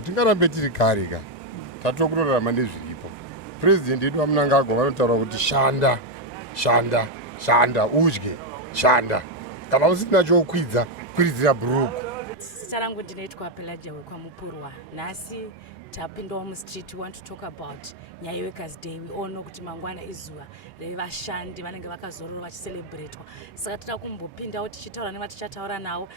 hatingarambe tiri kare ka tatokurorama nezviripo. President yedu vamunangagwa vanotaura kuti shanda shanda shanda udye shanda, kana usina chokwidza kwiridzira bhuruku. Zita rangu ndinoitwa Pelagia wekwamupurwa. Nhasi tapindawo mustreet. We want to talk about nyaya yeWorkers Day. We all know kuti mangwana izuva revashandi vanenge vakazorora vachicelebratewa. Saka tinoda kumbopindawo tichitaura nevatichataura navo,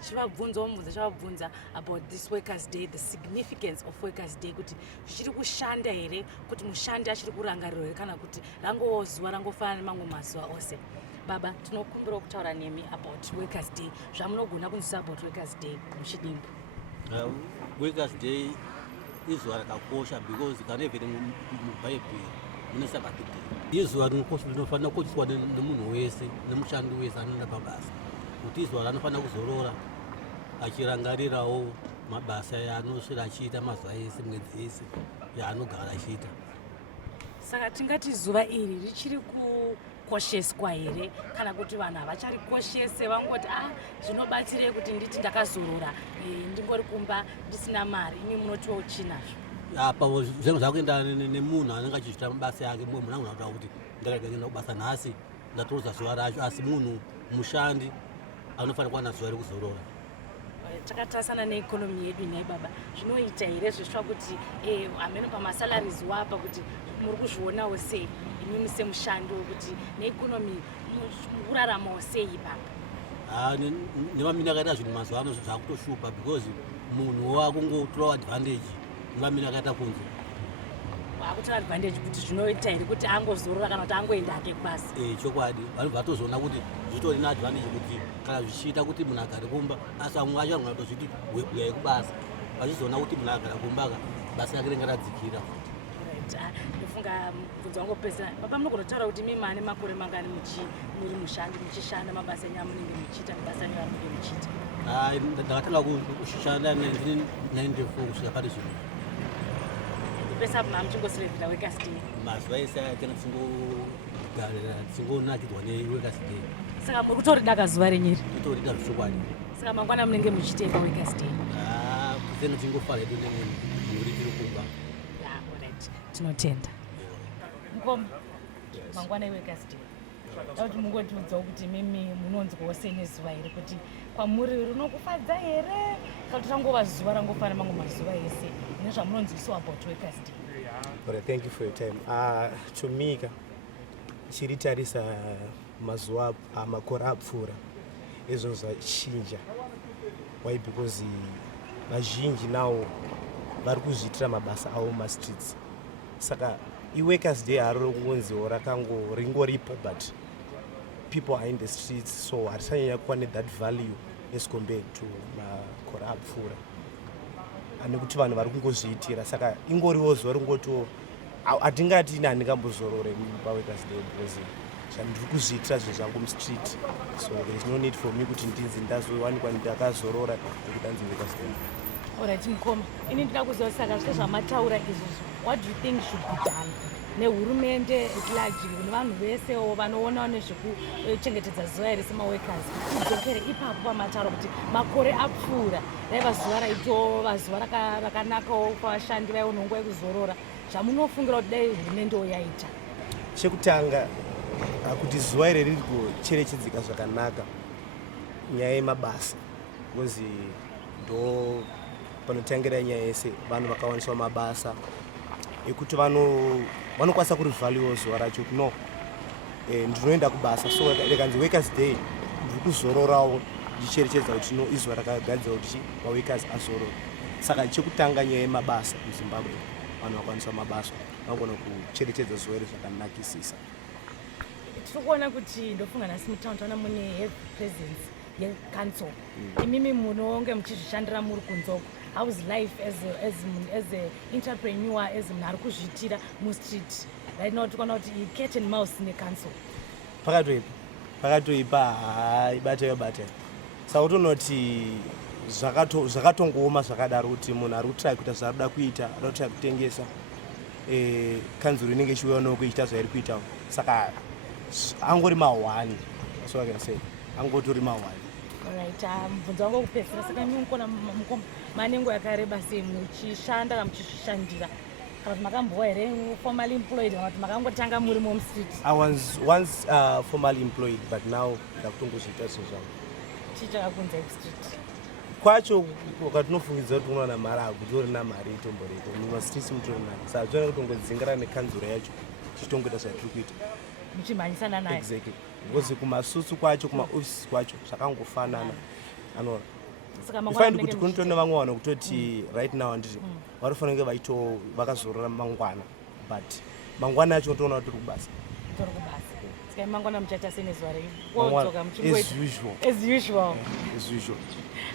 chivabvunza about this Workers Day, the significance of Workers Day, kuti zvichiri kushanda here, kuti mushandi achiri kurangarirwa here, kana kuti rangowo zuva rangofanana nemamwe mazuva ose. Baba, tinokumbira kutaura nemi about Workers Day. Zvamunogona kunzwisisa about Workers Day muchidimbu? Workers Day izuva rakakosha because kana even mubhaibheri mune Sabbath day. Izuva rinofanira kukosheswa nemunhu wese, nemushandi wese anoenda pabasa, kuti izuva ranofanira kuzorora achirangarirawo mabasa aanoswera achiita mazuva ese, mwedzi yese yaanogara achiita. Saka tingati zuva iri richiri kukosheswa here, kana kuti vanhu havacharikoshese, vangoti zvinobatsirei kuti nditi ndakazorora ndingori kumba ndisina mari, imi munotiwo chinazvo? Apa zvinhu zvakuenda nemunhu anenge achiita mabasa yake. Munhu anogona kutaura kuti ndakaenda kubasa nhasi ndatorotsa zuva racho, asi munhu mushandi anofanira kuwana zuva rekuzorora. Takatarisa neikonomi yedu inai baba, zvinoita here zvisva kuti hameno pamasalaries wapa kuti muri kuzvionawo sei imimi semushandi wokuti neikonomi mukuraramawo sei ipapa? Nevamini akaita zvinhu mazuva ano zvakutoshupa because munhu wakungotorawo advantage nevamini akaita kunze. Akutora advantage kuti zvinoita here kuti angozorora kana kuti angoenda hake kubasa? Chokwadi, vanhu vatozoona kuti zvitori neadvantage kuti kana zvichiita kuti munhu agare kumba, asi vamwe vacho vanogona kutozviti uyai kubasa, vachizoona kuti munhu agara kumba basa rake rinenge radzikira. Ndofunga mubvunzo wangu wopedzisira, baba munogona kutaura kuti imi mane makore mangani muri mushandi muchishanda mabasa enyu amunenge muchiita nebasa enyu amunenge muchiita? Ndakatanga kushanda 1994 kusvika pane zvino. Pesa muchingosirevhira Workers Day? Mazuva ese atanga tisingonakidzwa neWorkers Day. Saka muri kutorida zuva renyiri? Titorida zvokwadi. Saka mangwana munenge muchiitei paWorkers Day? Kuseni tingofara hedu nemhuri tiri kumba. Alright, tinotenda. Mukoma, mangwana eWorkers Day, kuti mungotiudzawo kuti mimi munonzwawo sei nezuva here, kuti kwamuri rinokufadza here kana kuti rangova zuva rangofana mamwe mazuva ese, nezvamunonzwisiwa about Workers Day? Alright, thank you for your time. To me, chiritarisa mazuva makore apfuura izvo zvachinja. Why? Because vazhinji nawo vari kuzviitira mabasa avo mastreets. Saka iWorkers Day hariro kungonziwo ringoripo, but people are in the streets, so harisanyanya kuva that value as compared to makore apfuura, nekuti vanhu vari kungozviitira. Saka ingoriwo zuva ringotiwo hatingati ine handingambozorore paWorkers Day because ndiri kuzviitira zvinhu zvangu mustreet, so there is no need for me kuti ndinzi ndazowanikwa ndakazorora nekudanzi Workers Day. Alright, Mukoma, ini ndinoda kuziva saka zvese zvamataura izvozvo, what do you think should be done nehurumende eclergy nevanhu vesewo vanoonawo nezvekuchengetedza zuva here semaworkers, idzokere ipapo pamataura kuti makore apfuura raiva zuva raitova zuva rakanakawo pavashandi vaiwo nhongo yekuzorora, zvamunofungira kuti dai hurumendewo yaita? Chekutanga kuti zuva iri riri kucherechedzeka zvakanaka nyaya yemabasa, because ndo panotangira nyaya yese. Vanhu vakawaniswa mabasa ekuti vanokwanisa kurivalue zuva racho kuti no, ndinoenda kubasa, so rekanzi Workers Day ndiri kuzororawo ndicherechedza kuti no izuva rakagadzirwa kuti maworkers azorora. Saka chekutanga nyaya yemabasa muZimbabwe, vanhu vakawaniswa mabasa vangona kucherechedza zuva iri zvakanakisisa. Tiri kuona kuti ndofunga nhasi mutown taona mune heavy presence yecouncil. Imimi munonge muchizvishandira muri kunzoko. How is life as a entrepreneur, as munhu ari kuzviitira mustreet? Right now tikuona kuti cat and mouse necouncil. Pakatoipa ibata. Saka utonoti zvakatongooma zvakadaro kuti munhu ari kutrai kuita zvaarikuda kuita ari kutrai kutengesa kanzuro inenge ichiuya noko ichiita zvairi kuita saka angori mahwani so I can say angotori mahwani. Right, mubvunzo wangu wekupedzisira saka mukona manengo yakareba sei muchishanda kana muchishandira kana kuti makambowa here formally employed kana kuti makangotanga muri mumstreet? I was once formally employed but now ndakutongozoita sezvangu. Chii chakakunza ekustreet? Kwacho ukatinofungidzira kuti unowana mari akutorina mari itomboreko mumastreets mutorinani saka zvoona kutongodzingara nekanzuro yacho tichitongoita zvatiri kuita Muchimhanyisana naye? Exactly. Because kumasutsu kwacho kumaofisi kwacho zvakangofanana anoona ifaindi kuti kunotone vamwe vanhu kutoti right now handiti varifanira kunge vakazorora mangwana but mangwana yacho toona kuti tiri kubasa. Tori kubasa. Saka mangwana muchaita sei nezuva rei? As usual.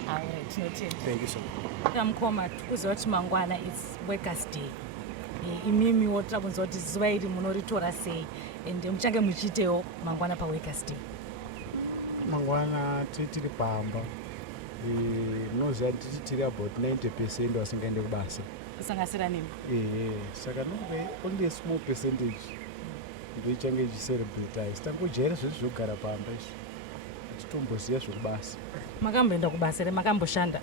Alright, tinotenda. Thank you so much. Mukoma tikuziva kuti mangwana is workers day. Imimiwo toda kunzwa kuti zuva iri munoritora sei ende muchange muchiitewo mangwana paworkers day? Mangwana tiri pamba munoziva kuti tiri about 90% vasingaende kubasa. Kusanganisira nemi? Saka only a small percentage ndo ichange ichicelebrate tangojaira zvese zvokugara pamba izvi atitomboziva zvokubasa. Makamboenda kubasa here? Makamboshanda?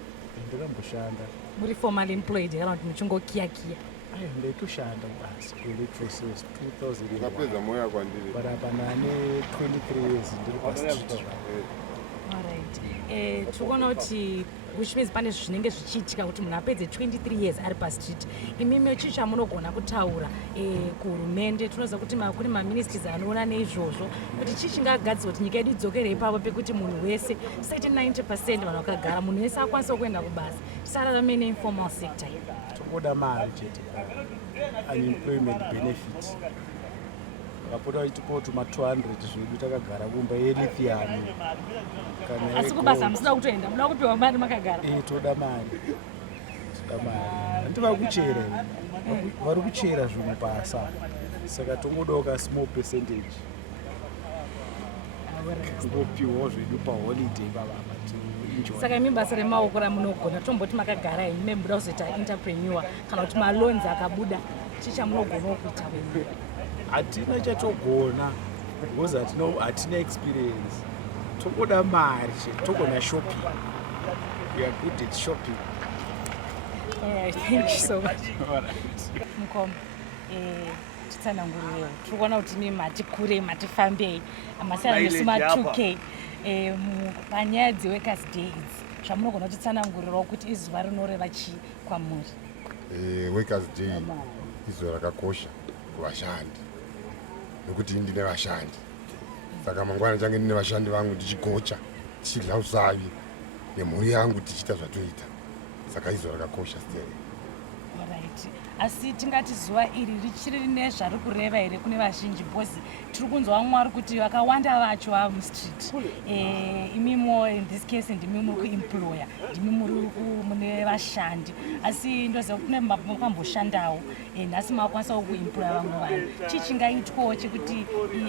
Ndakamboshanda. Muri formally employed kana kuti muchingokiyakiya? Ndaitoshanda kubasa kuelectrosis 2001. Ukapedza moya kwandiri. But apa ndane 23 years ndiri pastreet. Alright. Tiri kuona kuti which means pane zvinenge zvichiitika kuti munhu apedze 23 years ari pastreet. Imimi chii chamunogona kutaura kuhurumende? Tinoziva kuti kune maministries anoona neizvozvo kuti chii chingagadzirwa kuti nyika yedu idzokere ipapo pekuti munhu wese tisati 90% vanhu vakagara munhu wese akwanisa kuenda kubasa tisararame neinformal sector. Toda mari chete unemployment benefits vakapota vachitipawo tuma 200 zvedu takagara kumba yeLithium kana asi kubasa musina kutoenda muda kupiwa mari makagara? Toda mari handiti vakuchera vari kuchera zvinhu basa saka tongodawo ka small percentage ngopiwawo zvedu paholiday pavapa. Saka imi basa remaoko ramunogona tomboti makagara henyu memuda kuzoita entrepreneur kana kuti malonzi akabuda chii chamunogonawo kuita wenyu? Hatina chatogona because hatina experience. Togoda mari chete togona shopping. We are good at shopping. Thank you so much. Mukoma titsanangururewo tiri kuona kuti imi mati kurei mati fambei masiyana nesu ma2K panyaya dzeworkers day idzi zvamunogona kutitsanangurirawo kuti izuva rinoreva chii kwamuri? Workers day izuva rakakosha kuvashandi nekuti ndine vashandi saka mangwana change ndine vashandi vangu tichigocha tichidya usavi nemhuri yangu tichiita zvatoita saka izuva rakakosha still. Alright. Asi tingati zuva iri richiri nezvari kureva here kune vazhinji bhozi tiri kunzwa mwari kuti vakawanda vacho vamusstreet imimo in this case ndimi muri kuemploya ndimi muri mune vashandi asi ndoziva kuti kune makamboshandawo nhasi makwanisa kuemploya vamwe vanhu chii chingaitwawo chekuti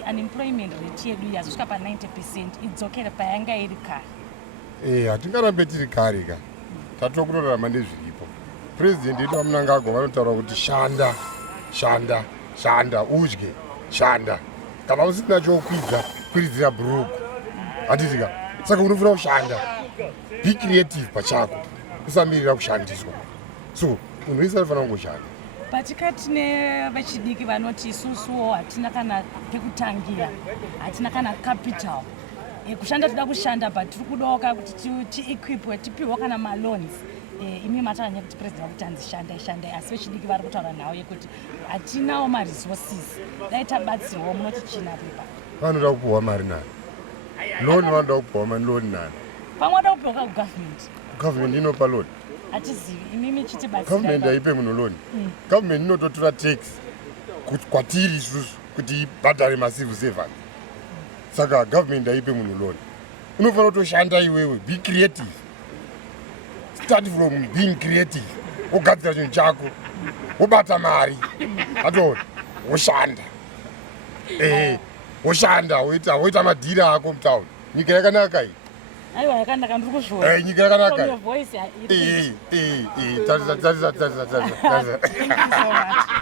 unemployment rate yedu yazosvika pa90% idzokere payanga iri kare? Hatingarambe tiri kare ka tatokurorama nezviripo. President yedu vamunangagwa vanotaura kuti shanda shanda shanda udye shanda kana usina chokwidza kwiridzira bhuruku handitika saka unofanira kushanda be creative pachako usamirira kushandiswa so munhu wese anofanira kungoshanda. Patika tine vechidiki vanoti isusuwo hatina kana pekutangira hatina kana capital kushanda toda kushanda but tiri kudawo kuti tiequipwe tipiwa kana maloans. Imi matanya kuti president wakuti hanzi shandai asi vechidiki vari kutaura nhau yekuti hatinawo maresources dai tabatsirwawo munoti china pepa? Vanoda kupiwa mari nani? Loan vanoda kupiwa mari loan nani? Pamwe vanoda kupiwa kagovernment. Government inopa loan? Hatizivi imimi chitibatsira. Government haipe munhu loan. Government inototora tax kwatiri isusu kuti ibhadhare macivil servant. Saka government haipe munhu loan. Unofanira kutoshanda iwewe, be creative. Start from being creative. Wogadzira chinhu chako, wobata mari, atoona, woshanda. Woshanda, woita madhira ako mutauni. Nyika yakanaka iyi. aiwa yakanaka ndiri kuzviona nyika yakanaka From your voice, tarisa Thank you so much.